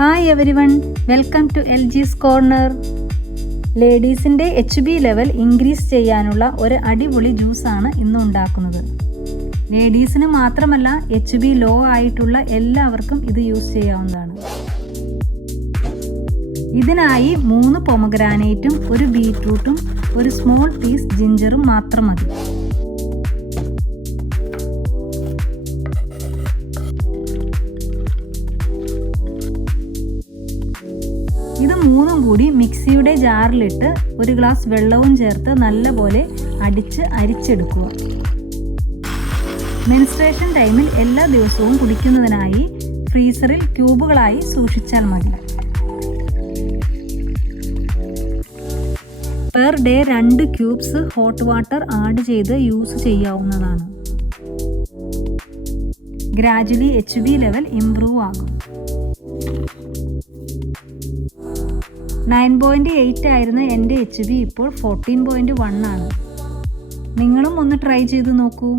Hi everyone, welcome to LG's corner. ലേഡീസിൻ്റെ HB level increase ചെയ്യാനുള്ള ഒരു അടിപൊളി ജ്യൂസാണ് ഇന്ന് ഉണ്ടാക്കുന്നത്. ലേഡീസിന് മാത്രമല്ല, HB ലോ ആയിട്ടുള്ള എല്ലാവർക്കും ഇത് യൂസ് ചെയ്യാവുന്നതാണ്. ഇതിനായി 3 പൊമഗ്രാനേറ്റും 1 ബീറ്റ്റൂട്ടും 1 സ്മോൾ പീസ് ജിഞ്ചറും മാത്രം മതി. ഇത് 3ഉം കൂടി മിക്സിയുടെ ജാറിലിട്ട് 1 ഗ്ലാസ് വെള്ളവും ചേർത്ത് നല്ലപോലെ അരിച്ചെടുക്കുക. മെൻസ്ട്രേഷൻ ടൈമിൽ എല്ലാ ദിവസവും കുടിക്കുന്നതിനായി ഫ്രീസറിൽ ക്യൂബുകളായി സൂക്ഷിച്ചാൽ മതി. Per day 2 cubes hot water add ചെയ്ത് യൂസ് ചെയ്യാവുന്നതാണ്. ഗ്രാജുവലി HB ലെവൽ ഇംപ്രൂവ് ആകും. 9.8 ആയിരുന്ന എൻ്റെ HB ഇപ്പോൾ 14.1 ആണ്. നിങ്ങളും ഒന്ന് ട്രൈ ചെയ്ത് നോക്കൂ.